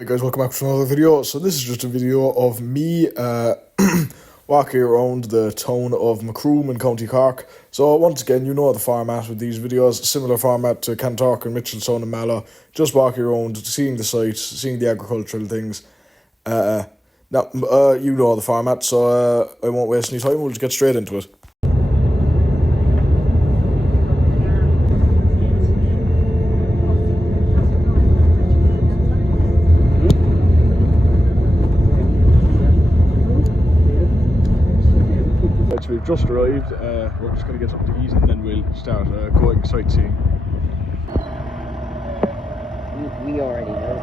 Hey guys, welcome back to another video. So this is just a video of me walking around the town of Macroom in County Cork. So once again, you know the format with these videos, similar format to Cantork and Mitchelstown and Mallow. Just walking around, seeing the sights, seeing the agricultural things. You know the format, so I won't waste any time, we'll just get straight into it. We've just arrived, we're just going to get something to eat and then we'll start going sightseeing. We already know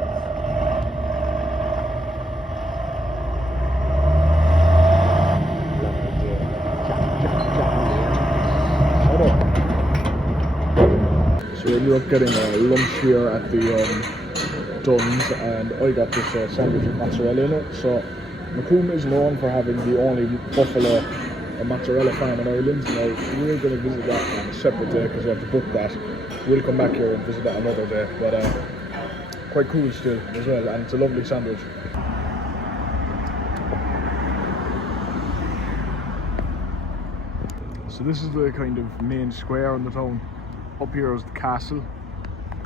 this. So we ended up getting lunch here at the Dunn's, and I got this sandwich with mozzarella in it. So Macroom is known for having the only buffalo mozzarella farm in Ireland. Now we're going to visit that on a separate day because we have to book that. We'll come back here and visit that another day, but quite cool still as well, and it's a lovely sandwich. So this is the kind of main square in the town. Up here is the castle,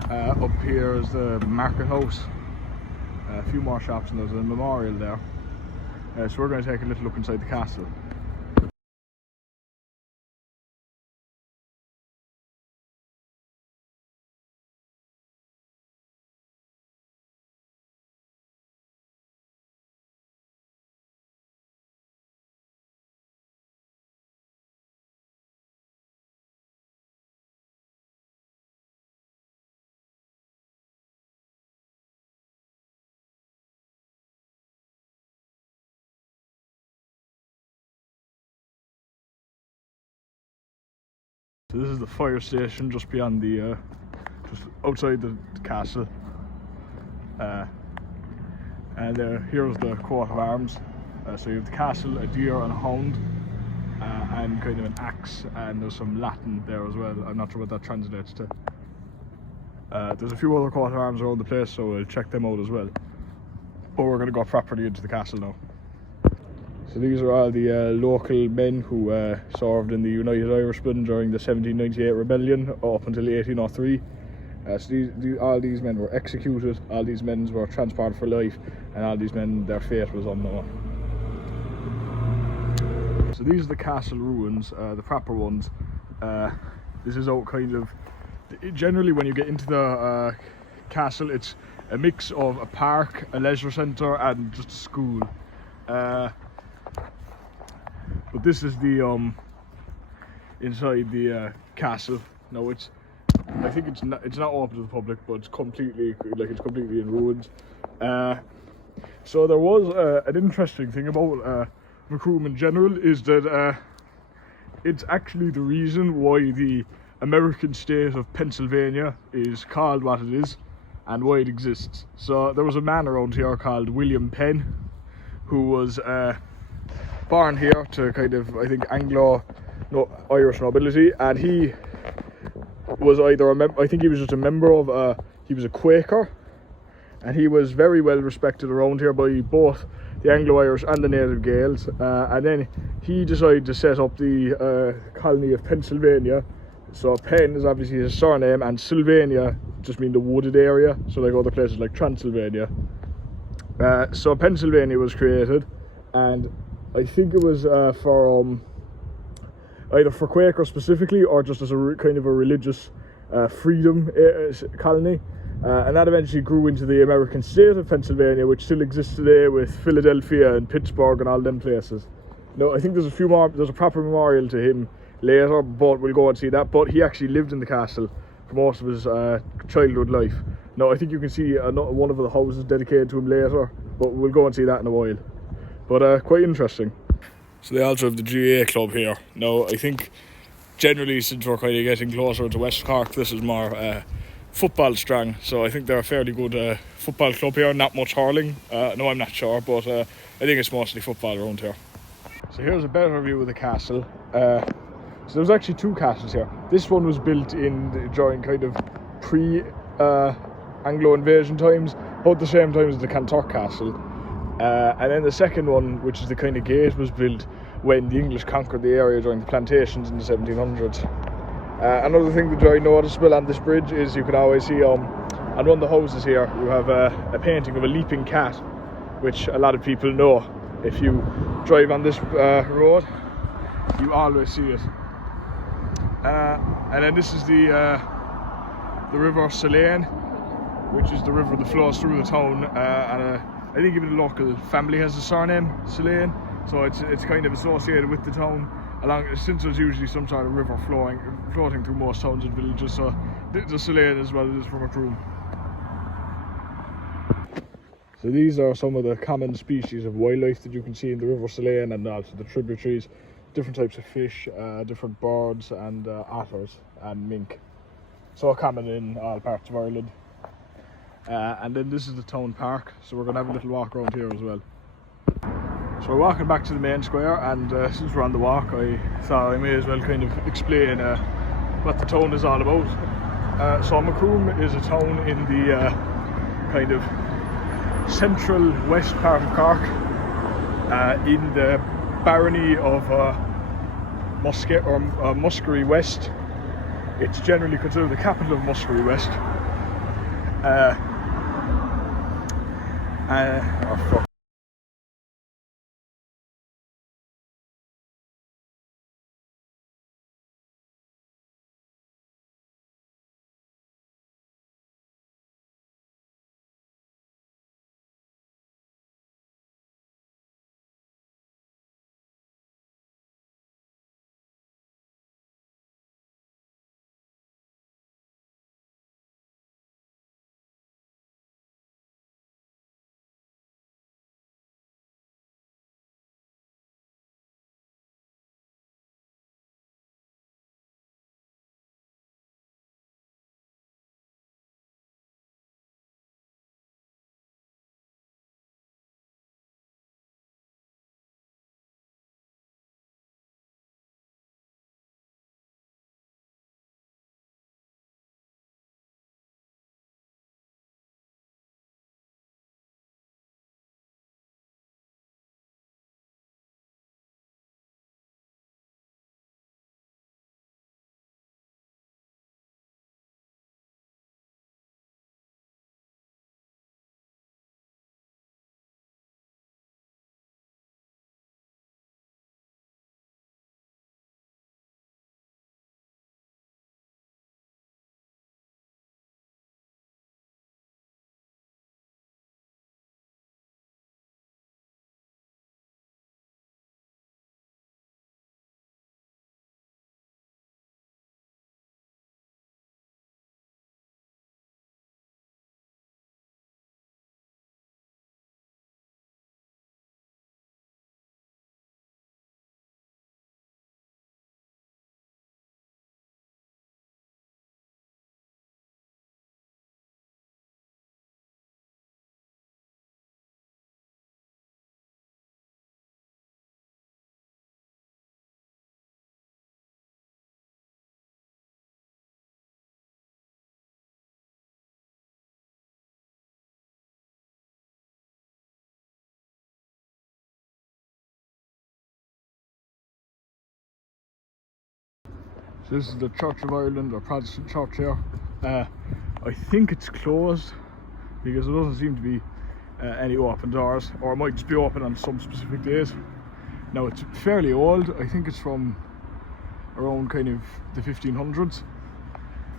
up here is the market house, a few more shops, and there's a memorial there. So we're going to take a little look inside the castle. So this is the fire station just beyond the, just outside the castle, and here's the coat of arms. So you have the castle, a deer and a hound, and kind of an axe, and there's some Latin there as well. I'm not sure what that translates to. There's a few other coat of arms around the place, so we'll check them out as well. But we're going to go properly into the castle now. So these are all the local men who served in the United Irishmen during the 1798 rebellion up until 1803. So all these men were executed, all these men were transported for life, and all these men, their fate was unknown. So these are the castle ruins, the proper ones. This is all kind of, generally when you get into the castle, it's a mix of a park, a leisure centre, and just a school. But this is the inside the castle. Now I think it's not open to the public, but it's completely in ruins. So there was an interesting thing about Macroom in general, is that it's actually the reason why the American state of Pennsylvania is called what it is and why it exists. So there was a man around here called William Penn, who was born here to kind of, I think, Irish nobility, and he was either I think he was just a member of he was a Quaker, and he was very well respected around here by both the Anglo-Irish and the native Gaels, and then he decided to set up the colony of Pennsylvania. So Penn is obviously his surname, and Sylvania just mean the wooded area, so like other places like Transylvania. So Pennsylvania was created, and I think it was for either for Quaker specifically, or just as a kind of a religious freedom colony, and that eventually grew into the American state of Pennsylvania, which still exists today with Philadelphia and Pittsburgh and all them places. No, I think there's a few more. There's a proper memorial to him later, but we'll go and see that. But he actually lived in the castle for most of his childhood life. Now I think you can see one of the houses dedicated to him later, but we'll go and see that in a while. But quite interesting. So they also have the GA club here. Now I think generally, since we're kind of getting closer to West Cork, this is more football strong. So I think they're a fairly good football club here. Not much hurling. No, I'm not sure, but I think it's mostly football around here. So here's a better view of the castle. So there's actually two castles here. This one was built during kind of pre Anglo invasion times, about the same time as the Cantor Castle. And then the second one, which is the kind of gate, was built when the English conquered the area during the plantations in the 1700s. Another thing that's very noticeable on this bridge is you can always see on one of the houses here you have a painting of a leaping cat, which a lot of people know. If you drive on this road, you always see it. And then this is the river Sullane, which is the river that flows through the town, and I think even the local family has the surname Sullane, so it's kind of associated with the town. Since there's usually some sort of river floating through most towns and villages, so the Sullane is what it is for Macroom. So these are some of the common species of wildlife that you can see in the river Sullane, and also the tributaries. Different types of fish, different birds, and otters and mink. So common in all parts of Ireland. And then this is the town park, so we're going to have a little walk around here as well. So we're walking back to the main square, and since we're on the walk, I thought I may as well kind of explain what the town is all about. So Macroom is a town in the kind of central west part of Cork, in the barony of Muskerry West. It's generally considered the capital of Muskerry West. Oh fuck. So this is the Church of Ireland, or Protestant church here. I think it's closed because there doesn't seem to be any open doors, or it might just be open on some specific days. Now it's fairly old. I think it's from around kind of the 1500s,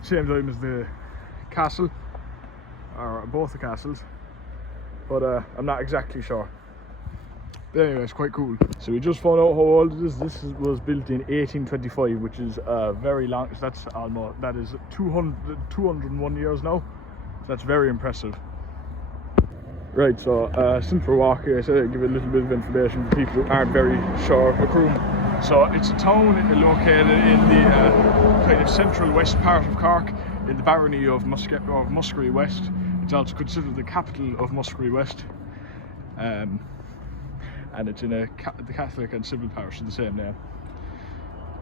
same time as the castle, or both the castles, but I'm not exactly sure. But anyway, it's quite cool. So we just found out how old it is. This was built in 1825, which is very long. So that is 201 years now. So that's very impressive. Right, so since we're walking, I said I'd give a little bit of information for people who aren't very sure of Macroom. So it's a town located in the kind of central west part of Cork, in the barony of Muskerry West. It's also considered the capital of Muskerry West. And it's in the Catholic and civil parish of the same name.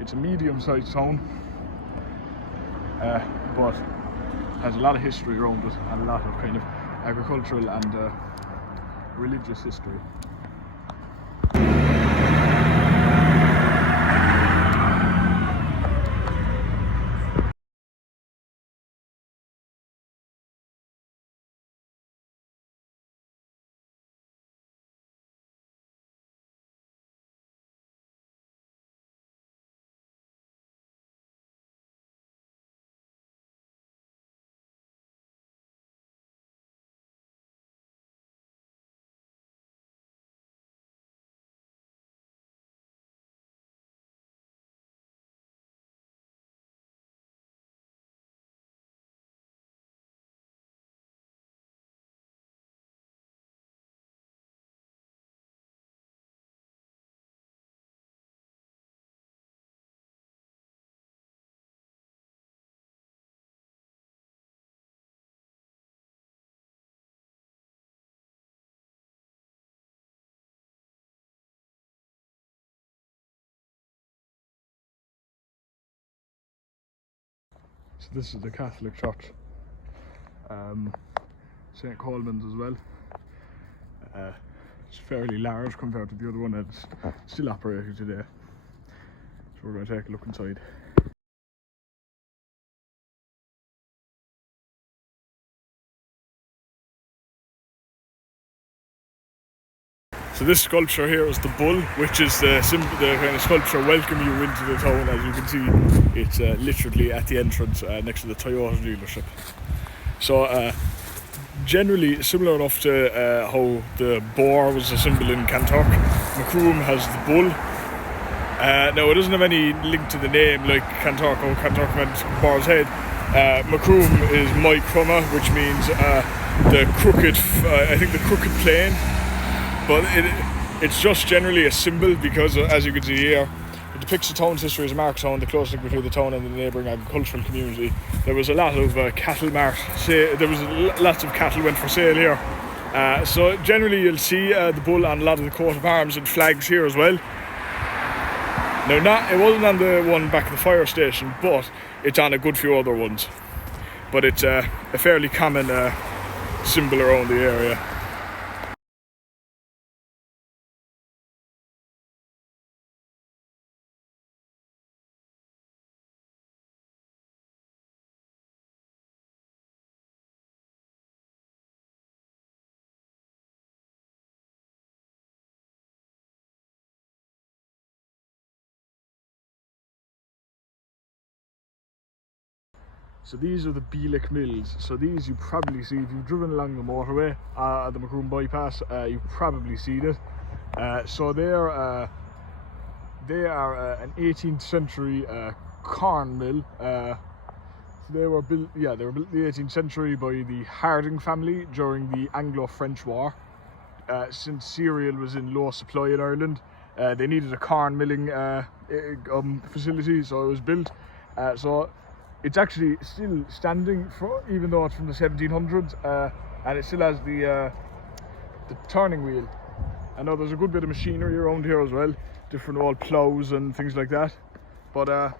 It's a medium-sized town, but has a lot of history around it, and a lot of kind of agricultural and religious history. So this is the Catholic Church, St. Coleman's as well. It's fairly large compared to the other one that's still operating today. So we're going to take a look inside. So this sculpture here is the bull, which is the kind of sculpture welcoming you into the town. As you can see, it's literally at the entrance next to the Toyota dealership. So generally similar enough to how the boar was a symbol in Kanturk, Macroom has the bull. Now it doesn't have any link to the name like Kanturk or Kanturk meant boar's head. Macroom is Macroma, which means the crooked, I think the crooked plane. But it's just generally a symbol because, as you can see here, it depicts the town's history as a market town, the close link between the town and the neighbouring agricultural community. There was a lot of lots of cattle went for sale here. So generally you'll see the bull on a lot of the coat of arms and flags here as well. Now, it wasn't on the one back at the fire station, but it's on a good few other ones. But it's a fairly common symbol around the area. So these are the Bealick Mills. So these you probably see if you've driven along the motorway, the Macroom bypass. You've probably seen it. So they are an 18th century corn mill. They were built in the 18th century by the Harding family during the Anglo-French War. Since cereal was in low supply in Ireland, they needed a corn milling facility, so it was built. So it's actually still standing, even though it's from the 1700s, and it still has the turning wheel. I know there's a good bit of machinery around here as well, different old ploughs and things like that. But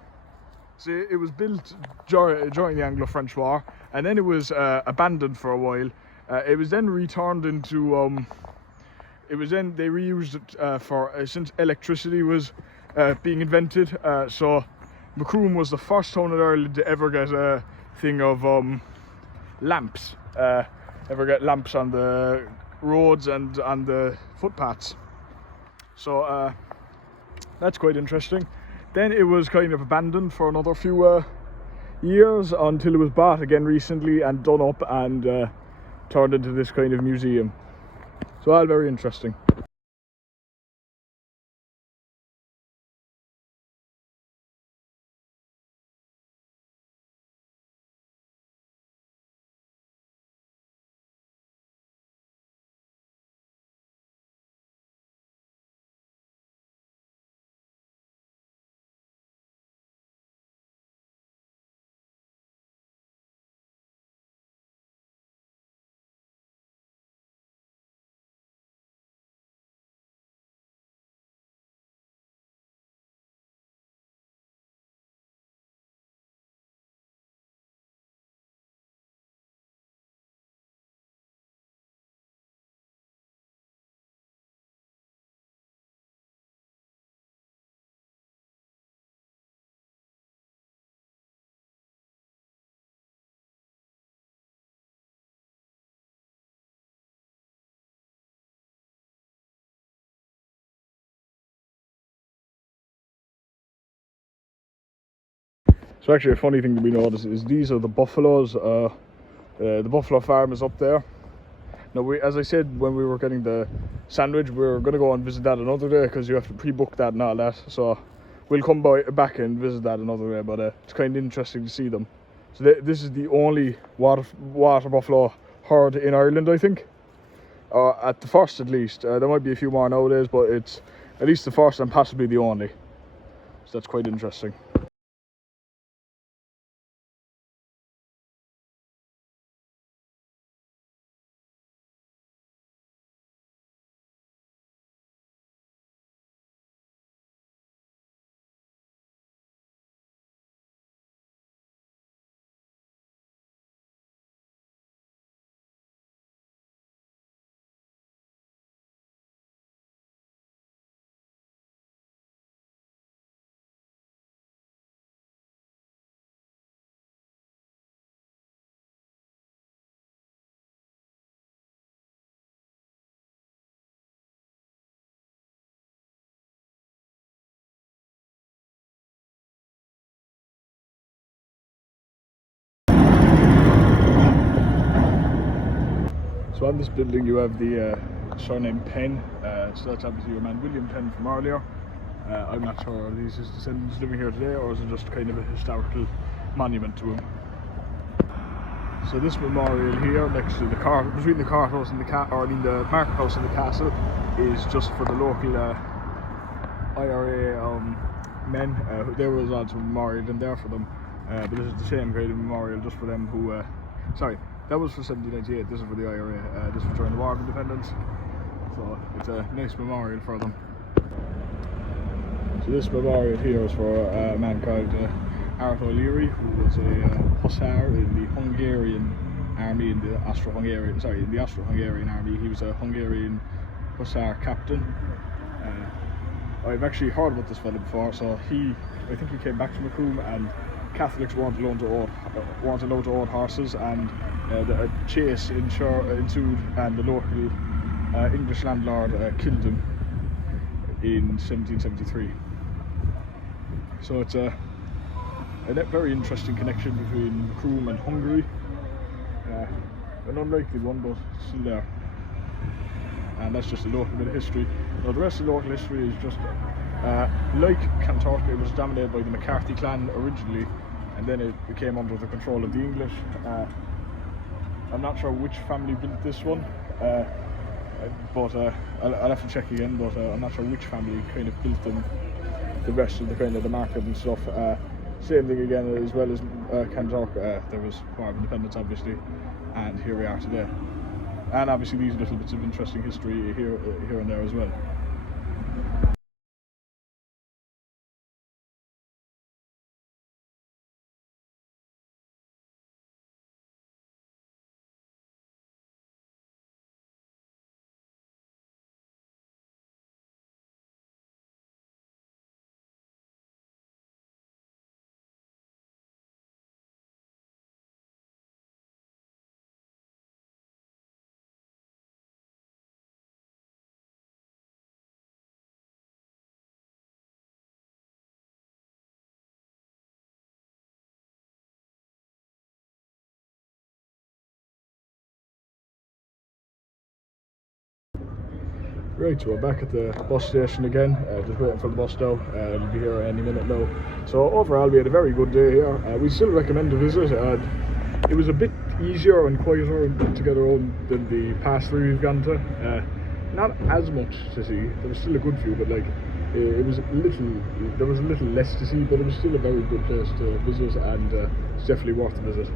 so it was built during the Anglo-French War, and then it was abandoned for a while. It was then returned into they reused it since electricity was being invented. So Macroom was the first town in Ireland to ever get a thing of lamps, ever get lamps on the roads and on the footpaths. So that's quite interesting. Then it was kind of abandoned for another few years until it was bought again recently and done up and turned into this kind of museum. So all very interesting. So actually a funny thing that we noticed is these are the buffaloes. The buffalo farm is up there. Now, as I said when we were getting the sandwich, we were going to go and visit that another day because you have to pre-book that and all that. So we'll come back and visit that another day, but it's kind of interesting to see them. So this is the only water buffalo herd in Ireland, I think. At the first, at least. There might be a few more nowadays, but it's at least the first and possibly the only. So that's quite interesting. So on this building you have the surname Penn, so that's obviously your man William Penn from earlier. I'm not sure, are these his descendants living here today, or is it just kind of a historical monument to him? So this memorial here, next to the between the courthouse and the market house and the castle, is just for the local IRA men. There was also a memorial in there for them, but this is the same kind of memorial just for them who, sorry, that was for 1798, this is for the IRA, this was during the War of Independence, so it's a nice memorial for them. So this memorial here is for a man called Art O'Leary, who was a hussar in the Hungarian army, in the Austro-Hungarian army. He was a Hungarian hussar captain. I've actually heard about this fellow before. So I think he came back to Macroom, and Catholics weren't allowed to own horses, and a chase ensued, and the local English landlord killed him in 1773. So it's a very interesting connection between Macroom and Hungary. An unlikely one, but still there. And that's just a local bit of history. Now the rest of the local history is just like Cork, it was dominated by the McCarthy clan originally, and then it became under the control of the English. I'm not sure which family built this one, but I'll have to check again. But I'm not sure which family kind of built the rest of the kind of the market and stuff. Same thing again, as well as Cork. There was War of Independence, obviously, and here we are today. And obviously these little bits of interesting history here and there as well. Right, so we're back at the bus station again, just waiting for the bus now. It'll be here any minute now. So overall we had a very good day here. We still recommend a visit. It was a bit easier and quieter to get around than the past three we've gone to. Not as much to see. There was still a good few, but like there was a little less to see, but it was still a very good place to visit, and it's definitely worth a visit.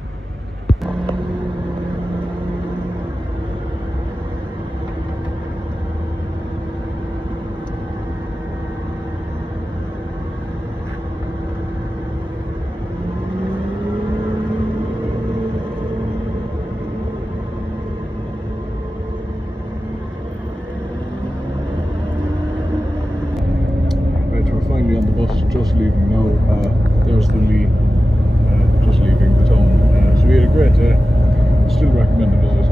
On the bus, just leaving now. There's the Lee, just leaving the town. So we had a great day. Still recommend a visit,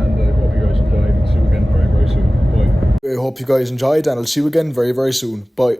and I hope you guys enjoyed. See you again very, very soon. Bye. I hope you guys enjoyed, and I'll see you again very, very soon. Bye.